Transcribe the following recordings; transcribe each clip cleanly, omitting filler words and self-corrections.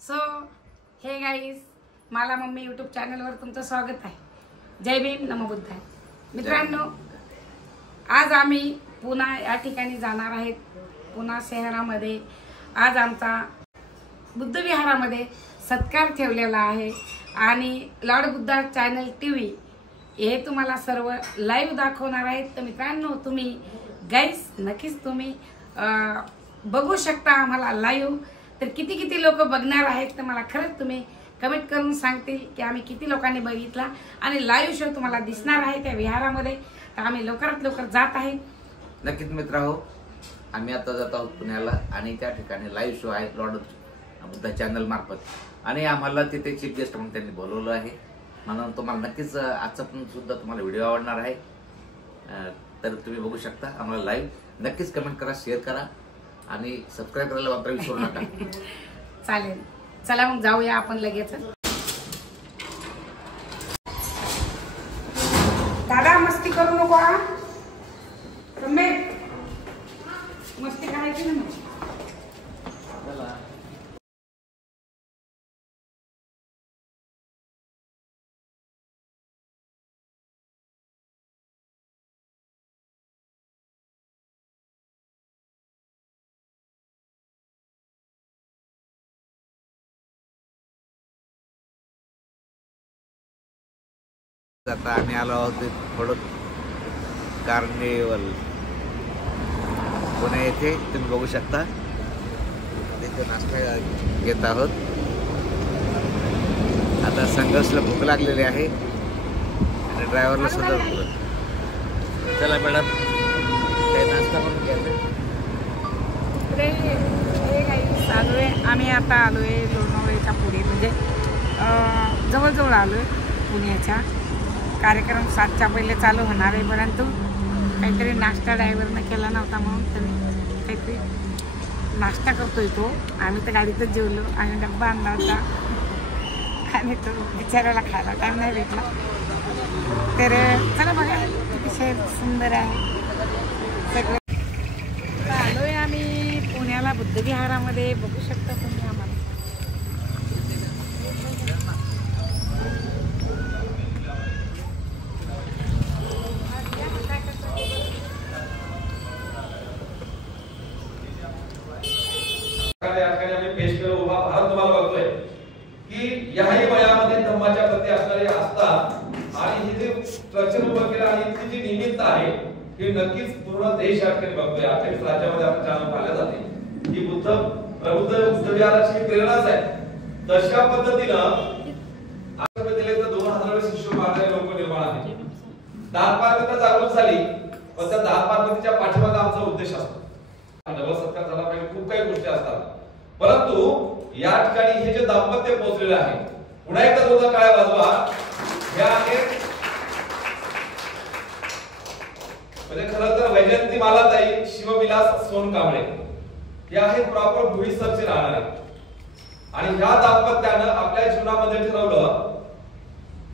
So हे guys, मला mummy YouTube चॅनलवर तुमचं स्वागत आहे। जय भीम, नमो बुद्धाय। मित्रांनो, आज आम्ही पुणे या ठिकाणी जाणार आहेत। पुणे शहरामध्ये आज आमचा बुद्ध विहारामध्ये सत्कार ठेवलेला आहे आणि लॉर्ड बुद्धा चॅनल टीव्ही हे तुम्हाला सर्व लाईव्ह दाखवणार आहेत। तर मित्रांनो, तुम्ही गाईज नक्कीच तुम्ही बघू शकता आम्हाला लाईव्ह। तर किती लोक बघणार आहेत तर मला खरंच तुम्ही कमेंट करून सांगतील की आम्ही किती लोकांनी बघितला आणि लाईव्ह शो तुम्हाला दिसणार आहे त्या विहारामध्ये। तर आम्ही लवकरात लवकर जात आहे। नक्कीच मित्रांनो, आम्ही आता जात आहोत पुण्याला आणि त्या ठिकाणी लाईव्ह शो आहे लॉर्ड बुद्धा चॅनल मार्फत आणि आम्हाला तिथे चीफ गेस्ट म्हणून त्यांनी बोलवलं आहे। म्हणून तुम्हाला नक्कीच आजचा पण सुद्धा तुम्हाला व्हिडिओ आवडणार आहे। तर तुम्ही बघू शकता आम्हाला लाईव्ह। नक्कीच कमेंट करा, शेअर करा आणि सबस्क्राइब करायला मात्र विसरू नका। चालेल, चला मग जाऊया आपण लगेच। दादा मस्ती करू नको हा, मस्ती करायची ना। आता आम्ही आलो आहोत थोडं कार्निवल पुणे येथे। तुम्ही बघू शकता तिथे नाश्ता घेत आहोत। आता संघर्षला भूक लागलेली आहे आणि ड्रायव्हरला सुद्धा भूक। चला मॅडम, काही नाश्ता करून घ्या। आलोय आम्ही, आता आलोय लोणावळ्याच्या पुढे, म्हणजे जवळजवळ आलोय पुण्याच्या। कार्यक्रम 7च्या पहिले चालू होणार आहे, परंतु काहीतरी नाश्ता ड्रायव्हरने केला नव्हता म्हणून तरी काहीतरी नाश्ता करतोय तो। आम्ही तर गाडीतच जेवलो आणि डब्बा आणला होता आणि तो बिचारायला खायला टाईम नाही भेटला। तर चला बघा अतिशय सुंदर आहे सगळं। आलोय आम्ही पुण्याला बुद्ध विहारामध्ये, बघू शकता तुम्ही आम्हाला। उभा भारत तुम्हाला बघतोय की याही वयामध्ये धम्माच्या प्रती असणारी आस्था आणि हे जे स्ट्रक्चर उभं केलं आणि ती जी निमित्त आहे हे नक्कीच पूर्ण देश या ठिकाणी बघतोय। 28 राज्यामध्ये आपण चॅनल पाहिलं जाते ही बुद्ध विहाराची प्रेरणाच आहे। तशा पद्धतीनं आपण दिले तर 2000 शिष्य मारणारे लोक निर्माण आहे। दान पार्वती जागृत झाली, पण त्या दान पार्वतीच्या पाठीमागे आमचा उद्देश असतो। डबल सत्कार झाला पाहिजे, खूप काही गोष्टी असतात, परंतु या ठिकाणी हे जे दाम्पत्य पोहोचलेले आहे, पुन्हा एकदा जोरदार टाळ्या वाजवा। हे आहेत म्हणजे खरं तर वैजयंती मालाताई शिवविलास सोनकांबळे, हे आहेत प्रॉपर भुईसरचे राहणारे। आणि ह्या दाम्पत्यानं आपल्या जीवनामध्ये ठरवलं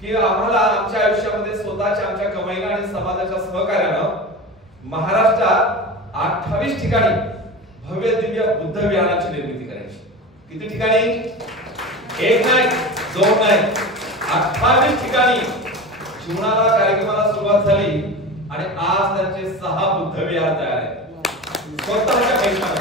की आम्हाला आमच्या आयुष्यामध्ये स्वतःच्या आमच्या कमाईनं आणि समाजाच्या सहकार्यानं महाराष्ट्रात 28 ठिकाणी भव्य दिव्य बुद्ध विहाराची निर्मिती करायची। किती ठिकाणी? एक नाही, दोन नाही, 28 ठिकाणी जीवनाला कार्यक्रमाला सुरुवात झाली आणि आज त्यांचे 6 बुद्ध विहार तयार आहेत स्वतःच्या पैशाने।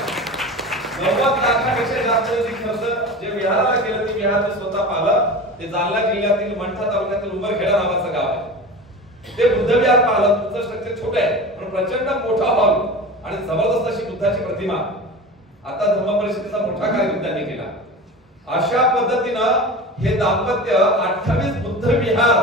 90 लाखापेक्षा जास्त खर्च जे विहाराला केलं ते विहार ते स्वतः पाहिलं। ते जालना जिल्ह्यातील मंठा तालुक्यातील उमरखेडा नावाचं गाव आहे। ते बुद्ध विहार पाहिलं। तुमचं स्ट्रक्चर छोटं आहे पण प्रचंड मोठा हॉल आणि जबरदस्त अशी बुद्धाची प्रतिमा। आता धम्म परिषदेचा मोठा कार्यक्रम त्यांनी केला। अशा पद्धतीनं हे दाम्पत्य 28 बुद्ध विहार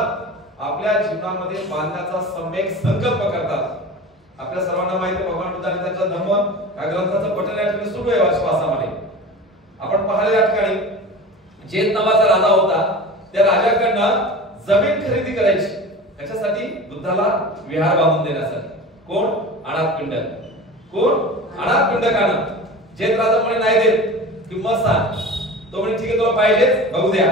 आपल्या जीवनामध्ये बांधण्याचा सम्यक संकल्प करतात। आपल्या सर्वांना माहिती आहे भगवान बुद्धांनी त्यांचा धम्म या ग्रंथाचं पठण या ठिकाणी सुरू आहे श्वासामध्ये। आपण पाहिलं या ठिकाणी जेत नावाचा राजा होता, त्या राजाकडनं जमीन खरेदी करायची त्याच्यासाठी बुद्धाला विहार बांधून देण्यासाठी। कोण? अनाथपिंड। कोण? अनाथपिंडकानं। जेत राजा म्हणे नाही देत, किंमत सांग। तो म्हणे ठीक आहे, तुला पाहिजे बघू द्या,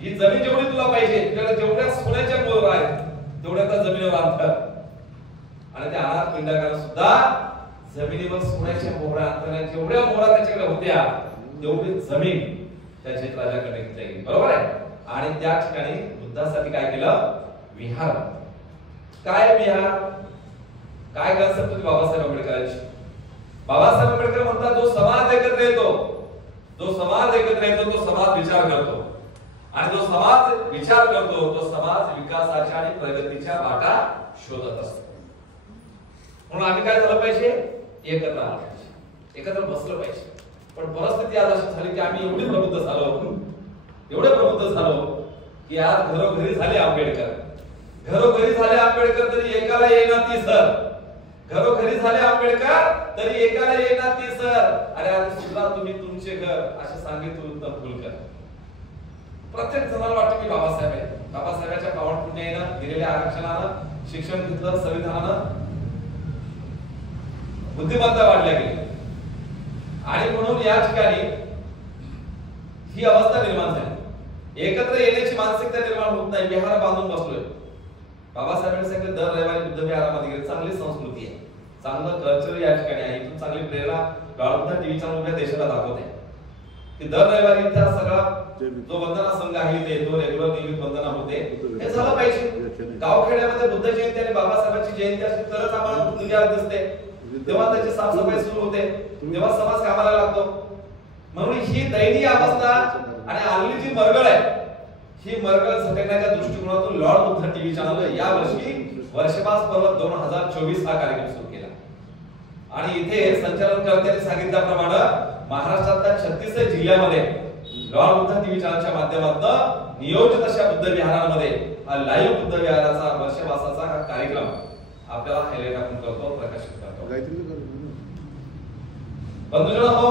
ही जमीन जेवढी तुला पाहिजे, तुझ्याकडे जेवढ्या सोन्याच्या मोहर आहेत तेवढ्या त्या जमिनीवर आणतात। आणि त्या अनाथपिंडकानं सुद्धा जमिनीवर सोन्याच्या मोहरा आणताना जेवढ्या मोहरा त्याच्याकडे होत्या तेवढी जमीन त्या क्षेत्राच्याकडे घेतल्या गेली, बरोबर आहे. आणि त्या ठिकाणी बुद्धासाठी काय केलं, विहार. काय विहार, काय कन्सेप्ट होती बाबासाहेब आंबेडकरांची. बाबासाहेब आंबेडकर म्हणतात जो समाज एकत्र येतो, जो समाज एकत्र येतो तो समाज विचार करतो, आणि जो समाज विचार करतो तो समाज विकासाच्या आणि प्रगतीच्या वाटा शोधत असतो. म्हणून आम्ही काय झालं पाहिजे, एकत्र आलं पाहिजे, एकत्र बसलं पाहिजे. पण परिस्थिती आज अशी झाली की आम्ही एवढे प्रबुद्ध झालो की आज घरोघरी झाले आंबेडकर, घरोघरी झाले आंबेडकर तरी एकाला येईना ती सर, घरोघरी झाले आंबेडकर तरी एकाला येईना ती सर. अरे आज सुद्धा तुम्ही तुमचे घर असे सांगितलं उत्तम फुलकर. प्रत्येक जणाला वाटतं की बाबासाहेब आहे, बाबासाहेबांच्या पावन पुण्यानं दिलेल्या आरक्षणानं, शिक्षण घेतलं, संविधानानं बुद्धिमत्ता वाढल्या गेली. आणि म्हणून या ठिकाणी ही अवस्था निर्माण झाली. एकत्र येण्याची मानसिकता निर्माण होत नाही. विहार बांधून बसलोय. बाबासाहेबांनी सांगितलं दर रविवारी बुद्ध विहारामध्ये गेले. चांगली संस्कृती आहे, चांगलं कल्चर या ठिकाणी आहे. इथून चांगली प्रेरणा बाळबुद्ध टीव्ही चॅनल उभ्या देशाला दाखवते की दर रविवारी इथं सगळा जो वंदना संघ आहे ते तो रेग्युलर नियमित वंदना होते. हे झालं पाहिजे. गावखेड्यामध्ये बुद्ध जयंती आणि बाबासाहेबांची जयंती असली तरच आम्हाला बुद्ध विहार दिसते, तेव्हा त्याची साफसफाई सुरू होते, तेव्हा समाज कामाला लागतो. म्हणून ही दयनीय अवस्था आणि आलेली जी मरगळ आहे, ही मरगळ झटकण्याच्या दृष्टिकोनातून लॉर्ड बुद्ध टीव्ही चॅनल या वर्षी वर्षपास पर्व 2024 हा कार्यक्रम सुरू केला. आणि इथे संचालनकर्त्यांनी सांगितल्याप्रमाणे महाराष्ट्रातल्या 36 जिल्ह्यामध्ये लॉर्ड बुद्ध टीव्ही चॅनलच्या माध्यमातून नियोजित अशा बुद्ध विहारांमध्ये हा लाईव्ह बुद्ध विहाराचा वर्षवासाचा हा कार्यक्रम आपल्याला हायलाइट आपण करतो, प्रकाशित करतो. बंधुजनो,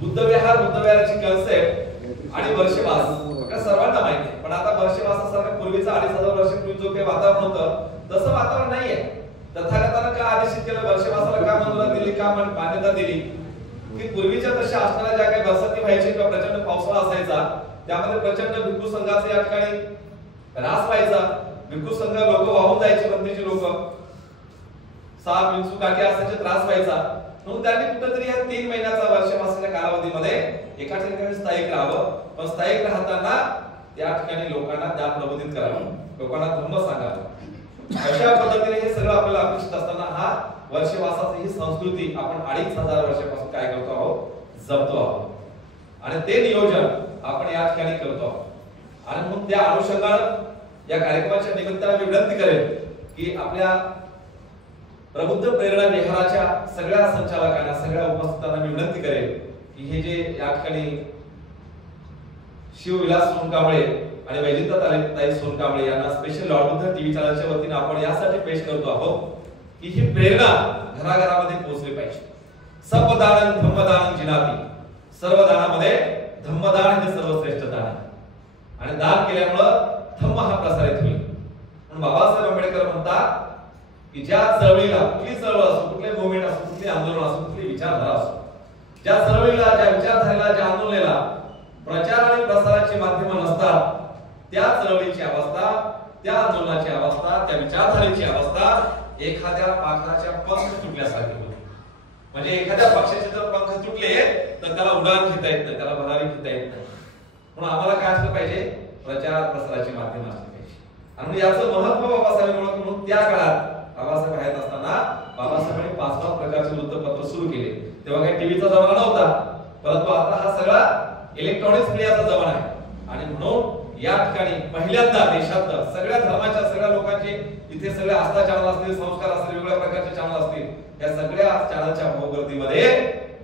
बुद्ध विहाराची कन्सेप्ट आणि वर्षवास आपल्या सर्वांना माहिती आहे. पण आता वर्षवासासारखं पूर्वीचा 2500 वर्षापूर्वी जो काही वातावरण होतं तसं वातावरण नाहीये. तथागतानं का आदेशित केलं, वर्षवासाला का मंजुरी दिली, का मान्यता दिली की पूर्वीच्या तशा असणाऱ्या ज्या काही बरसाती व्हायची किंवा प्रचंड पावसाळा असायचा त्यामध्ये प्रचंड भिक्खू संघाचा या ठिकाणी ऱ्हास व्हायचा. भिक्खू संघ लोक वाहून जायचे, बंदीचे लोक, साप विंचू काठी असायचे, त्रास व्हायचा. म्हणून त्यांनी कुठेतरी या 3 महिन्याचा वर्षवासाच्या कालावधीमध्ये एका ठिकाणी स्थायिक राहावं. पण स्थायिक राहताना त्या ठिकाणी लोकांना ज्ञान प्रबोधित करावं, लोकांना धर्म सांगावं. अशा पद्धतीने हे सगळं आपल्याला अपेक्षित असताना हा वर्षवासाची ही संस्कृती आपण 2500 वर्षापासून काय करतो आहोत, जपतो आहोत. आणि ते नियोजन आपण या ठिकाणी करतो आहोत. आणि म्हणून त्या अनुषंगाने या कार्यक्रमाच्या निमित्ताने मी विनंती करेन की आपल्या प्रबुद्ध प्रेरणा विहाराच्या सगळ्या संचालकांना, सगळ्या उपस्थितांना मी विनंती करेन की हे जे या ठिकाणी शिवविलास सोनकांबळे आणि वैजंताताई सोनकांबळे यांना स्पेशल लॉर्ड बुद्ध टीव्ही चॅनलच्या वतीने आपण यासाठी पेश करतो आहोत की ही प्रेरणा घराघरामध्ये पोहोचली पाहिजे. सर्वदान धम्मदान जिनाती, सर्व दानामध्ये धम्मदान हे सर्वश्रेष्ठ दान आहे. आणि दान केल्यामुळं धम्म हा प्रसारित होईल. म्हणून बाबासाहेब आंबेडकर म्हणतात की ज्या चळवळीला, कुठली चळवळ असो, कुठले मुवमेंट असो, कुठले आंदोलन असो, कुठली विचारधारा असो, ज्या चळवळीला, ज्या विचारधारेला, ज्या आंदोलनाला प्रचार आणि प्रसाराची माध्यम नसतात त्या चळवळीची अवस्था, त्या आंदोलनाची अवस्था, त्या विचारधारेची अवस्था एखाद्या पाखराच्या पंख तुटल्यासारखी होते. म्हणजे एखाद्या पक्षाचे जर पंख तुटले तर त्याला उडान घेता येत नाही, त्याला भरारी घेता येत नाही. म्हणून आम्हाला काय असलं पाहिजे, प्रचार प्रसाराची माध्यम असली पाहिजे. आणि याचं महत्व बाबासाहेब म्हणून त्या काळात बाबासाहेब आहेत असताना बाबासाहेबांनी 5 प्रकारचे वृत्तपत्र सुरू केले. तेव्हा काही टीव्हीचा जमाना नव्हता, परंतु आता हा सगळा इलेक्ट्रॉनिक्स मीडियाचा जमाना आहे. आणि म्हणून या ठिकाणी पहिल्यांदा देशातलं सगळ्या धर्माच्या, सगळ्या लोकांचे इथे सगळे आस्था चॅनल असतील, संस्कार असतील, वेगवेगळ्या प्रकारचे चॅनल असतील, या सगळ्या चॅनलच्या भोवगर्दीमध्ये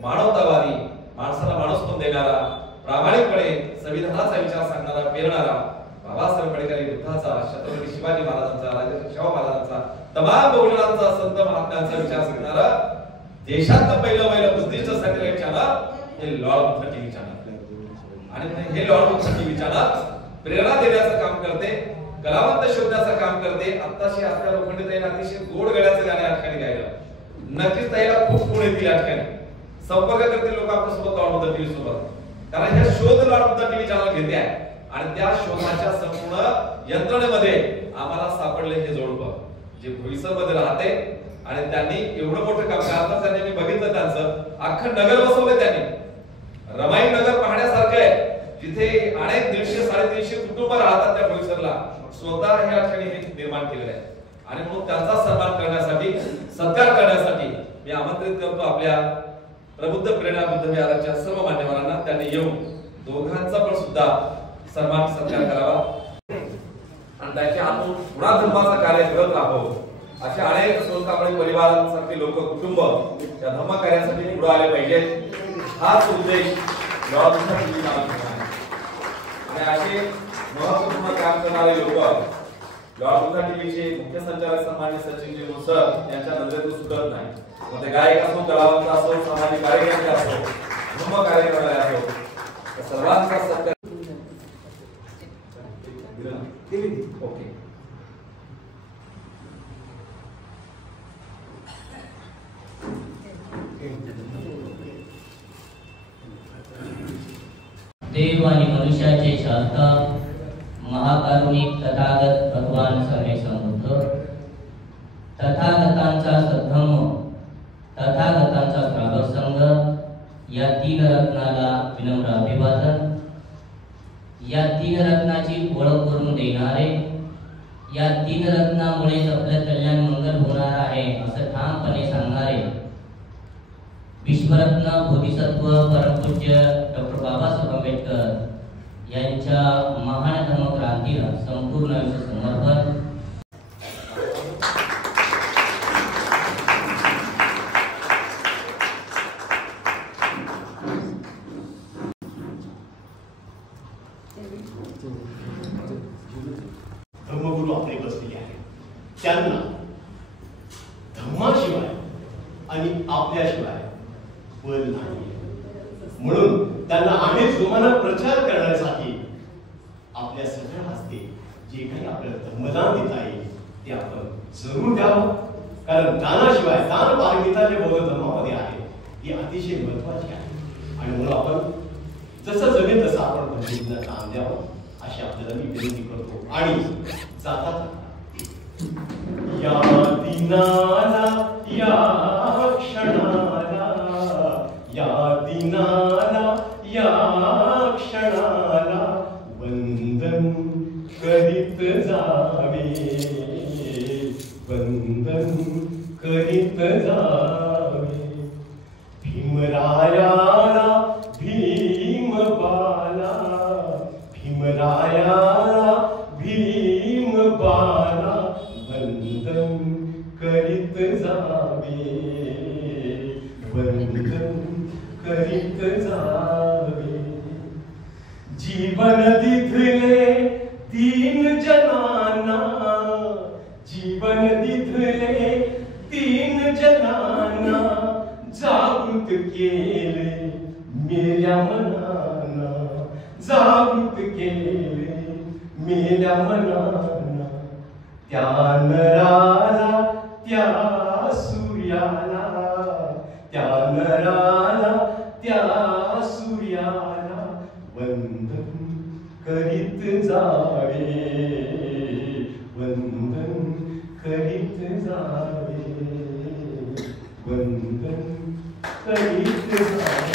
मानवतावादी, माणसाला माणूसपण देणारा, प्रामाणिकपणे संविधानाचा विचार सांगणारा, पेरणारा बाबासाहेब आंबेडकर बुद्धाचा, छत्रपती शिवाजी महाराजांचा, राजर्षी शाहू महाराजांचा, तमाम बहुजनांचा, संत महात्म्यांचा विचार सांगणारा देशातलं पहिलं बुद्धिस्ट सॅटेलाइट चॅनल हे लॉर्ड बुद्ध टीव्ही चॅनल. आणि हे लॉर्ड बुद्ध टीव्ही चॅनल प्रेरणा देण्याचं काम करते, कलावंत शोधण्याचं काम करते. आत्ताशी आपल्या लोखंडे अतिशय गोड गळ्याचं गाणं या ठिकाणी गायलं. नक्कीच ताईला खूप पुढे येतील या ठिकाणी, संपर्क करतील लोक आपल्यासोबत लॉर्ड बुद्ध टीव्ही सोबत. कारण हे शोध लॉर्ड बुद्ध टीव्ही चॅनल घेते आहे. आणि त्या शोधाच्या संपूर्ण यंत्रणेमध्ये आम्हाला सापडले हे जोडपं जे भोईसरमध्ये राहते. आणि त्यांनी एवढं मोठं काम करतात. त्यांनी मी बघितलं, त्यांचं अख्खं नगर बसवलं त्यांनी. रमाई नगर पाहण्यासारखं आहे, जिथे अनेक 150-350 कुटुंब राहतात त्या परिसराला. स्वतः ह्या ठिकाणी हे निर्माण केलेलं आहे आणि म्हणून त्यांचा सन्मान करण्यासाठी, सत्कार करण्यासाठी मी आमंत्रित करतो आपल्या प्रबुद्ध प्रेरणा बुद्ध विहाराच्या सर्व मान्यवरांना. त्यांनी येऊन दोघांचा पण सुद्धा सन्मान सत्कार करावा आणि त्याच्या हातून पुन्हा धर्माचा कार्य करत राहावं. असे अनेक सोनकांबळे परिवारांसारखे लोक, कुटुंब या धर्म कार्यासाठी पुढे आले पाहिजेत. हाच उद्देश लॉर्डच्या टीव्ही नावाचा आहे. आणि असे महत्त्वपूर्ण काम करणारे लोक लॉर्डच्या टीव्हीचे मुख्य संचालक सन्माननीय सचिनजी मुसळ यांच्या नजरेतून सुटत नाही. मग ते गायक असो, कलावंत असो, सामाजिक कार्यकर्ते असो, धर्म कार्य करणारे असो, सर्वांचा सत्कार. ओके. देव आणि मनुष्याचे शास्त्र महाकारुणिक तथागत भगवान समय समृद्ध, तथागतांचा सद्धम्म, तथागतांचा श्रावक संघ या तीन रत्नाला विनम्र अभिवादन. या तीन रत्नाची ओळख करून देणारे, या तीन रत्नामुळेच आपलं कल्याण मंगल होणार आहे असं ठामपणे सांगणारे विश्वरत्न बोधिसत्व परमपूज्य डॉक्टर बाबासाहेब आंबेडकर यांच्या महान धर्मक्रांतीला संपूर्ण आयुष्य समर्पण. धर्मगुरू आपले बसलेले आहेत. त्यांना धर्माशिवाय आणि आपल्याशिवाय बल नाही. म्हणून त्यांना आम्ही जोमानं प्रचार करण्यासाठी आपल्या सगळ्या हस्ते जे काही आपल्याला धर्मदान देता येईल ते आपण जरूर द्यावं. कारण दानाशिवाय, दान पारमिता जे बौद्ध धर्मामध्ये आहे ती अतिशय महत्वाची आहे. आणि म्हणून आपण जसं जमेल तसं आपण धर्मदान दान द्यावं अशी आपल्याला मी विनंती करतो. आणि जातात या दिनाला, या क्षणाला, या दिनाला, या क्षणाला वंदन करीत जावे, वंदन करीत जावे. भीमरायाला, भीमबाला, भीमरायाला, भीमबाला वंदन करीत जावे, वंदन करीत जावे. जीवन दिधले तीन जनाना, जीवन दिधले तीन जनाना, जागृत केले मेल्या मनाना, जागृत केले मेल्या मनाना. त्या नराला, त्या सूर्याला, त्या नराला, त्या सूर्याला वंदन करीत जावे, वंदन करीत जावे, वंदन करीत जावे.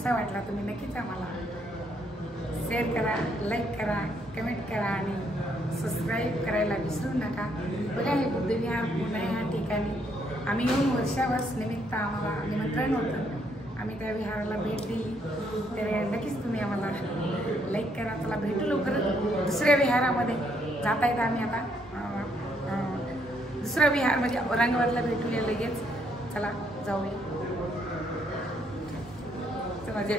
कसा वाटला तुम्ही नक्कीच आम्हाला शेअर करा, लाईक करा, कमेंट करा आणि सबस्क्राईब करायला विसरू नका. बघा हे बुद्धविहार पुणे ह्या ठिकाणी आम्ही येऊन वर्षावर्ष निमित्त आम्हाला निमंत्रण होतं. आम्ही त्या विहाराला भेट दिली. तर नक्कीच तुम्ही आम्हाला लाईक करा. चला भेटू लवकरच दुसऱ्या विहारामध्ये जाता येतं. आम्ही आता दुसरा विहार म्हणजे औरंगाबादला भेटूया लगेच. चला जाऊया. चला जय